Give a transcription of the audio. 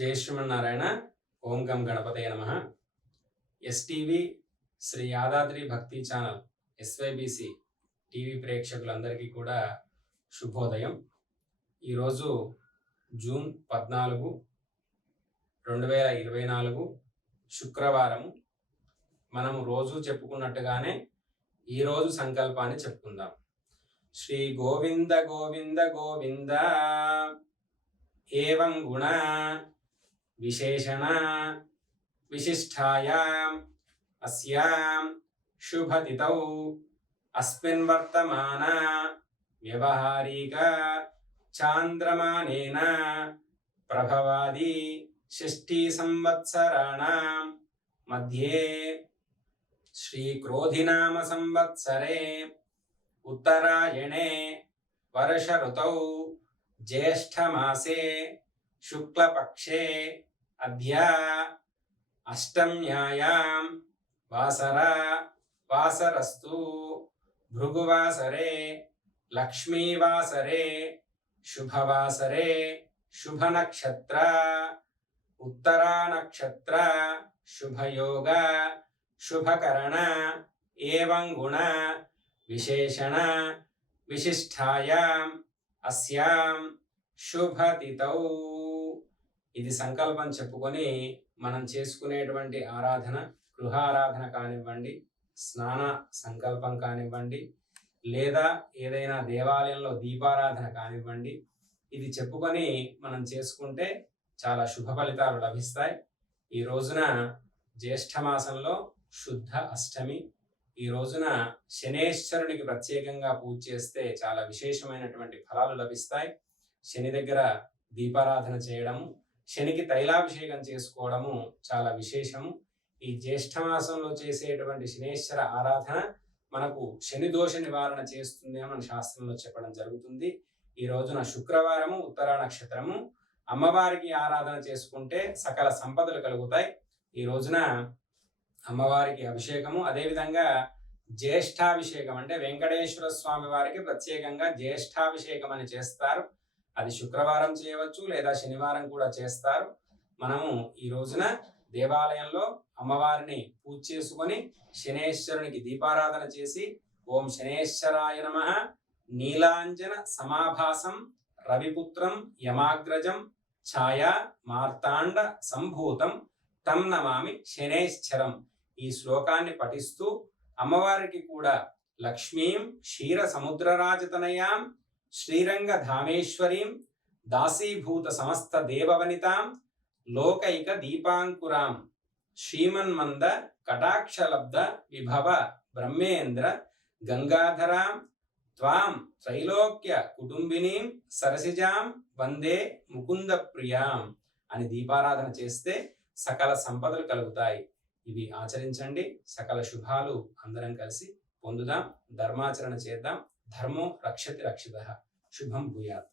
జై శ్రీమన్నారాయణ. ఓం గం గణపతయ నమః. ఎస్టీవీ శ్రీ యాదాద్రి భక్తి ఛానల్ ఎస్వైబిసి టీవీ ప్రేక్షకులందరికీ కూడా శుభోదయం. ఈరోజు జూన్ 14, 2024 శుక్రవారం. మనం రోజు చెప్పుకున్నట్టుగానే ఈరోజు సంకల్పాన్ని చెప్పుకుందాం. శ్రీ గోవింద గోవింద గోవింద ఏవం గుణ విశేషణ విశిష్టాయాం అస్యాం శుభతిథౌ అస్మిన్ వర్తమాన వ్యవహారిక చాంద్రమానేన ప్రభవాది షష్ఠీ సంవత్సరాణాం మధ్యే శ్రీ క్రోధినామ సంవత్సరే ఉత్తరాయణే వర్ష ఋతౌ జ్యేష్ఠమాసే శుక్లపక్షే అద్య అష్టమ్యాయాం వాసరస్తు భృగువాసరే లక్ష్మీవాసరే శుభవాసరే శుభనక్షత్ర ఉత్తరానక్షత్ర శుభయోగ శుభకరణ ఏవం గుణ విశేషణ విశిష్టాయాం అస్యాం శుభతిథౌ. ఇది సంకల్పం చెప్పుకొని మనం చేసుకునేటువంటి ఆరాధన, గృహారాధన కానివ్వండి, స్నాన సంకల్పం కానివ్వండి, లేదా ఏదైనా దేవాలయంలో దీపారాధన కానివ్వండి, ఇది చెప్పుకొని మనం చేసుకుంటే చాలా శుభ ఫలితాలు లభిస్తాయి. ఈ రోజున జ్యేష్ఠమాసంలో శుద్ధ అష్టమి. ఈ రోజున శనేశ్వరునికి ప్రత్యేకంగా పూజ చేస్తే చాలా విశేషమైనటువంటి ఫలాలు లభిస్తాయి. శని దగ్గర దీపారాధన చేయడము, శనికి తైలాభిషేకం చేసుకోవడము చాలా విశేషము. ఈ జ్యేష్ఠమాసంలో చేసేటువంటి శనేశ్వర ఆరాధన మనకు శని దోష నివారణ చేస్తుంది అని మన శాస్త్రంలో చెప్పడం జరుగుతుంది. ఈ రోజున శుక్రవారము, ఉత్తరా నక్షత్రము, అమ్మవారికి ఆరాధన చేసుకుంటే సకల సంపదలు కలుగుతాయి. ఈ రోజున అమ్మవారికి అభిషేకము, అదేవిధంగా జ్యేష్ఠాభిషేకం అంటే వెంకటేశ్వర స్వామి వారికి ప్రత్యేకంగా జ్యేష్ఠాభిషేకం అని చేస్తారు. అది శుక్రవారం చేయవచ్చు, లేదా శనివారం కూడా చేస్తారు. మనము ఈ రోజున దేవాలయంలో అమ్మవారిని పూజ చేసుకొని శనేశ్వరునికి దీపారాధన చేసి ఓం శనేశ్వరాయ నమః నీలాంజన సమాభాసం రవిపుత్రం యమాగ్రజం ఛాయా మార్తాండ సంభూతం తం నమామి శనేశ్వరం ఈ శ్లోకాన్ని పఠిస్తూ అమ్మవారికి కూడా లక్ష్మీం క్షీర సముద్రరాజతనయాం శ్రీరంగ ధామేశ్వరీం దాసీభూత సమస్త దేవవనితాం లోకైక దీపాంకురాం శ్రీమన్మంద కటాక్షలబ్ధ విభవ బ్రహ్మేంద్ర గంగాధరాం త్వాం త్రైలోక్య కుటుంబినీం సరసిజాం వందే ముకుంద ప్రియాం అని దీపారాధన చేస్తే సకల సంపదలు కలుగుతాయి. ఇవి ఆచరించండి. సకల శుభాలు అందరం కలిసి పొందుదాం. ధర్మాచరణ చేద్దాం. ధర్మో రక్షతి రక్షితః. శుభం భూయాత్.